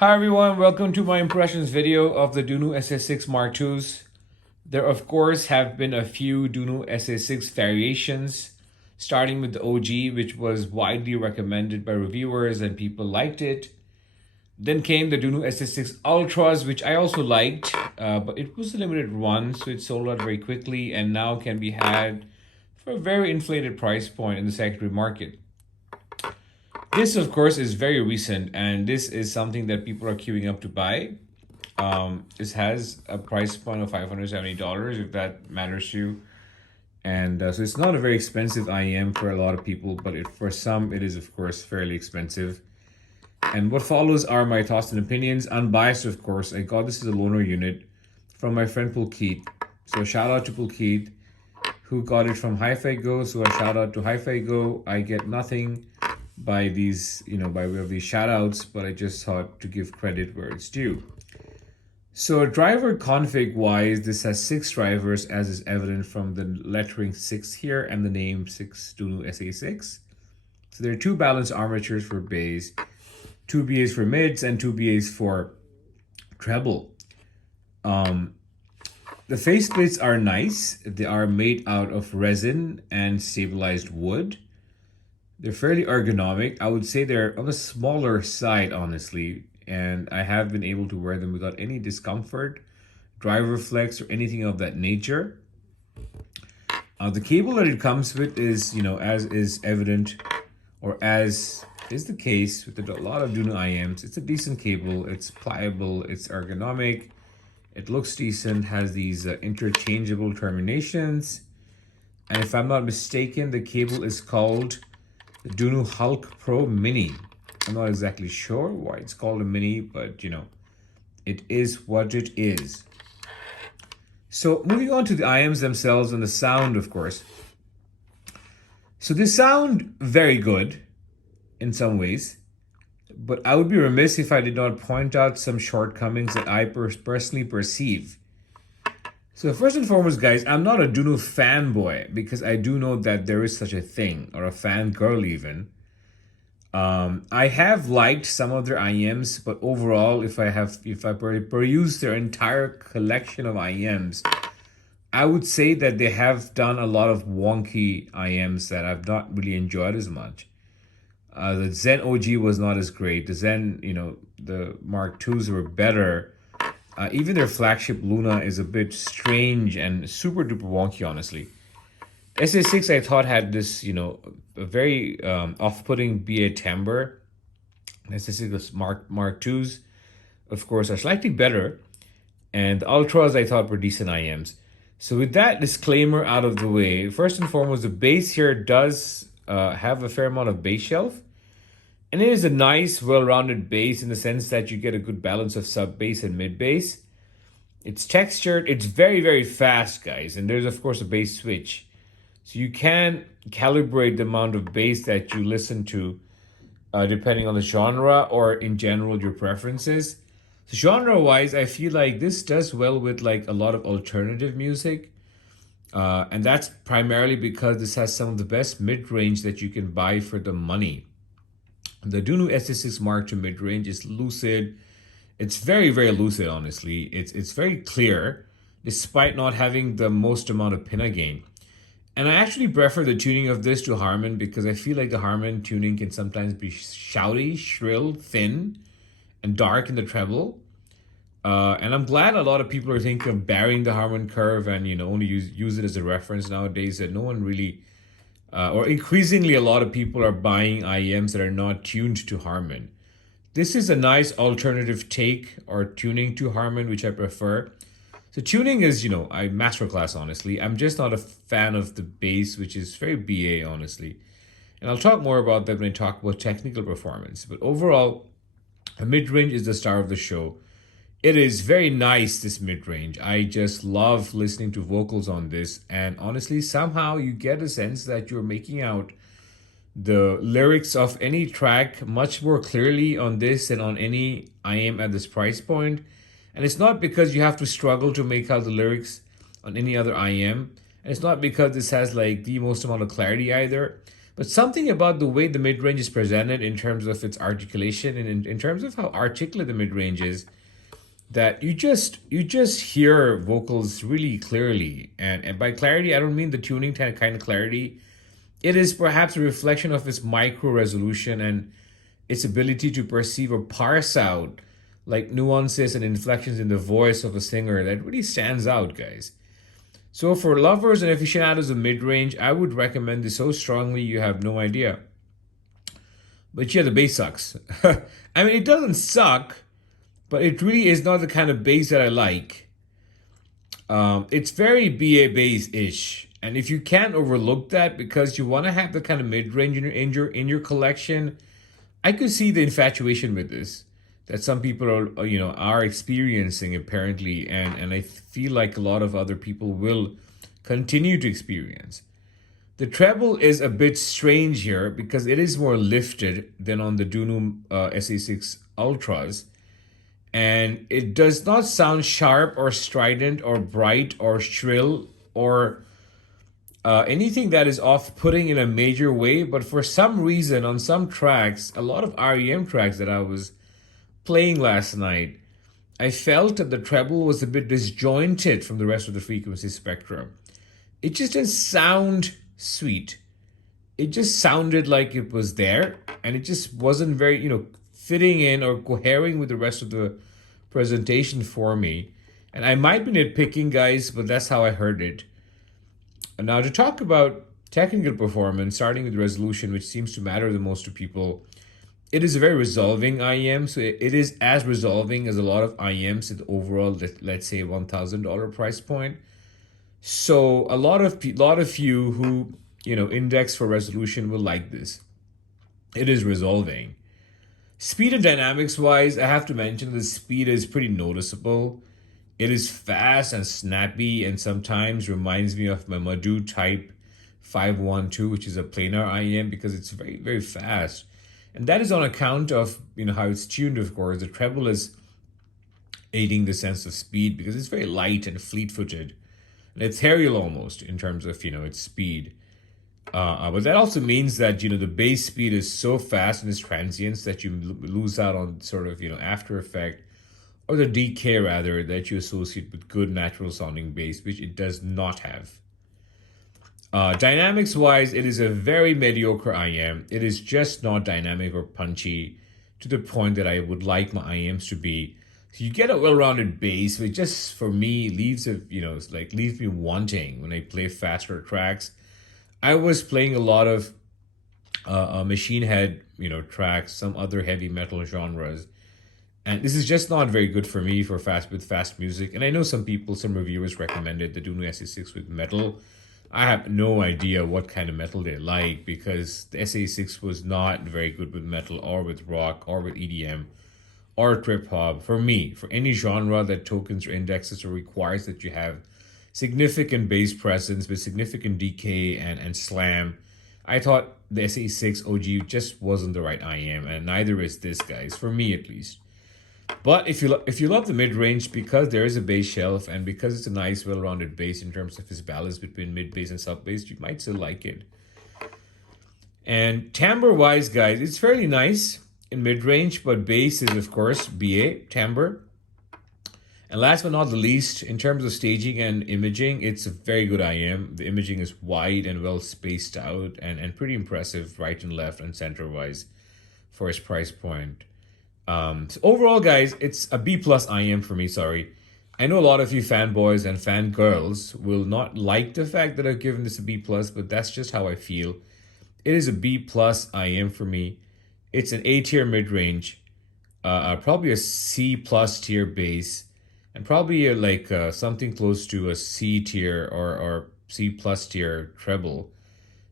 Hi everyone, welcome to my impressions video of the Dunu SA6 Mark IIs. There of course have been a few Dunu SA6 variations, starting with the OG, which was widely recommended by reviewers and people liked it. Then came the Dunu SA6 Ultras, which I also liked, but it was a limited run, so it sold out very quickly and now can be had for a very inflated price point in the secondary market. This, of course, is very recent, and this is something that people are queuing up to buy. This has a price point of $570, if that matters to you. And so it's not a very expensive IEM for a lot of people, but for some, it is, of course, fairly expensive. And what follows are my thoughts and opinions, unbiased, of course. I got this as a loaner unit from my friend Pulkeet. So shout out to Pulkeet, who got it from Hi-Fi Go. So a shout out to Hi-Fi Go. I get nothing by these, by way of these shout outs, but I just thought to give credit where it's due. So driver config wise, this has 6 drivers as is evident from the lettering 6 here and the name 6 Dunu SA6. So there are 2 balanced armatures for bass, 2 BAs for mids, and 2 BAs for treble. The faceplates are nice. They are made out of resin and stabilized wood. They're fairly ergonomic. I would say they're on the smaller side, honestly, and I have been able to wear them without any discomfort, driver flex, or anything of that nature. The cable that it comes with is, as is evident, or as is the case with a lot of Dunu IEMs, it's a decent cable. It's pliable, it's ergonomic, it looks decent, has these interchangeable terminations. And if I'm not mistaken, the cable is called the Dunu Hulk Pro Mini. I'm not exactly sure why it's called a mini, but it is what it is. So moving on to the IEMs themselves and the sound, of course. So they sound very good in some ways, but I would be remiss if I did not point out some shortcomings that I personally perceive. So first and foremost, guys, I'm not a Dunu fanboy because I do know that there is such a thing, or a fangirl even. I have liked some of their IEMs, but overall, if I peruse their entire collection of IEMs, I would say that they have done a lot of wonky IEMs that I've not really enjoyed as much. The Zen OG was not as great. The Zen, the Mark IIs were better. Even their flagship Luna is a bit strange and super duper wonky, honestly. SA6 I thought had this, a very off-putting BA timbre. SA6 Mark IIs, of course, are slightly better. And the Ultras I thought were decent IEMs. So with that disclaimer out of the way, first and foremost, the bass here does have a fair amount of bass shelf. And it is a nice, well-rounded bass in the sense that you get a good balance of sub-bass and mid-bass. It's textured. It's very, very fast, guys. And there's, of course, a bass switch. So you can calibrate the amount of bass that you listen to depending on the genre or, in general, your preferences. So genre-wise, I feel like this does well with, a lot of alternative music. And that's primarily because this has some of the best mid-range that you can buy for the money. The Dunu SA6 Mark II mid-range is lucid. It's very, very lucid, honestly. It's very clear, despite not having the most amount of pinna gain. And I actually prefer the tuning of this to Harman because I feel like the Harman tuning can sometimes be shouty, shrill, thin, and dark in the treble. And I'm glad a lot of people are thinking of burying the Harman curve and only use it as a reference nowadays, that no one really... or increasingly, a lot of people are buying IEMs that are not tuned to Harman. This is a nice alternative take or tuning to Harman, which I prefer. So tuning is, I masterclass, honestly. I'm just not a fan of the bass, which is very BA, honestly. And I'll talk more about that when I talk about technical performance. But overall, a mid-range is the star of the show. It is very nice, this mid-range. I just love listening to vocals on this. And honestly, somehow you get a sense that you're making out the lyrics of any track much more clearly on this than on any IEM at this price point. And it's not because you have to struggle to make out the lyrics on any other IEM. And it's not because this has the most amount of clarity either. But something about the way the mid range is presented in terms of its articulation and in terms of how articulate the mid range is, that you just hear vocals really clearly. And by clarity, I don't mean the tuning kind of clarity. It is perhaps a reflection of its micro resolution and its ability to perceive or parse out like nuances and inflections in the voice of a singer that really stands out, guys. So for lovers and aficionados of mid-range, I would recommend this so strongly you have no idea. But yeah, the bass sucks. I mean, it doesn't suck, but it really is not the kind of bass that I like. It's very BA bass-ish. And if you can't overlook that because you want to have the kind of mid-range in your collection, I could see the infatuation with this that some people are experiencing apparently, and I feel like a lot of other people will continue to experience. The treble is a bit strange here because it is more lifted than on the Dunu SA6 Ultras, and it does not sound sharp or strident or bright or shrill or anything that is off-putting in a major way. But for some reason, on some tracks, a lot of REM tracks that I was playing last night, I felt that the treble was a bit disjointed from the rest of the frequency spectrum. It just didn't sound sweet. It just sounded like it was there, and it just wasn't very, fitting in or cohering with the rest of the presentation for me. And I might be nitpicking, guys, but that's how I heard it. And now to talk about technical performance, starting with resolution, which seems to matter the most to people, it is a very resolving IEM. So it is as resolving as a lot of IEMs at the overall, let's say, $1,000 price point. So a lot of you who index for resolution will like this. It is resolving. Speed and dynamics wise, I have to mention the speed is pretty noticeable. It is fast and snappy, and sometimes reminds me of my Madhu Type 512, which is a planar IEM, because it's very, very fast. And that is on account of how it's tuned, of course. The treble is aiding the sense of speed because it's very light and fleet-footed. And ethereal almost in terms of its speed. But that also means that the bass speed is so fast in its transients that you lose out on sort of after effect, or the decay rather, that you associate with good natural sounding bass, which it does not have. Dynamics wise, it is a very mediocre IEM. It is just not dynamic or punchy to the point that I would like my IEMs to be. So you get a well-rounded bass, which just for me leaves me wanting when I play faster tracks. I was playing a lot of Machine Head, tracks, some other heavy metal genres, and this is just not very good for me with fast music. And I know some reviewers recommended the Dunu SA6 with metal. I have no idea what kind of metal they like because the SA6 was not very good with metal or with rock or with EDM or trip hop. For me, for any genre that tokens or indexes or requires that you have significant bass presence with significant decay and slam, I thought the SA6 OG just wasn't the right IEM, and neither is this, guys, for me at least. But if you love the mid-range, because there is a bass shelf and because it's a nice well-rounded bass in terms of its balance between mid-bass and sub-bass, you might still like it. And timbre-wise, guys, it's fairly nice in mid-range, but bass is, of course, BA, timbre. And last but not the least, in terms of staging and imaging, it's a very good IEM. The imaging is wide and well spaced out and pretty impressive right and left and center-wise for its price point. So overall, guys, it's a B+ IEM for me, sorry. I know a lot of you fanboys and fangirls will not like the fact that I've given this a B+, but that's just how I feel. It is a B+ IEM for me. It's an A tier mid-range, probably a C+ tier bass, and probably something close to a C tier or C+ tier treble.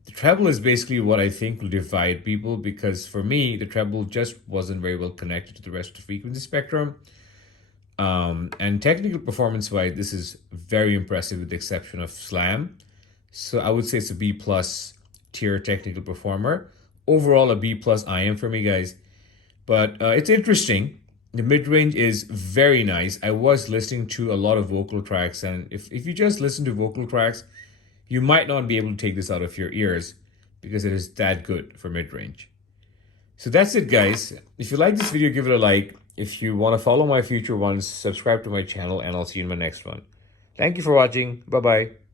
The treble is basically what I think will divide people, because for me, the treble just wasn't very well connected to the rest of the frequency spectrum. And technical performance-wise, this is very impressive with the exception of slam. So I would say it's a B+ tier technical performer. Overall, a B+ IEM for me, guys. But it's interesting. The mid-range is very nice. I was listening to a lot of vocal tracks, and if you just listen to vocal tracks, you might not be able to take this out of your ears. because it is that good for mid-range. So that's it, guys. If you like this video, give it a like. If you want to follow my future ones, subscribe to my channel, and I'll see you in my next one. Thank you for watching. Bye-bye.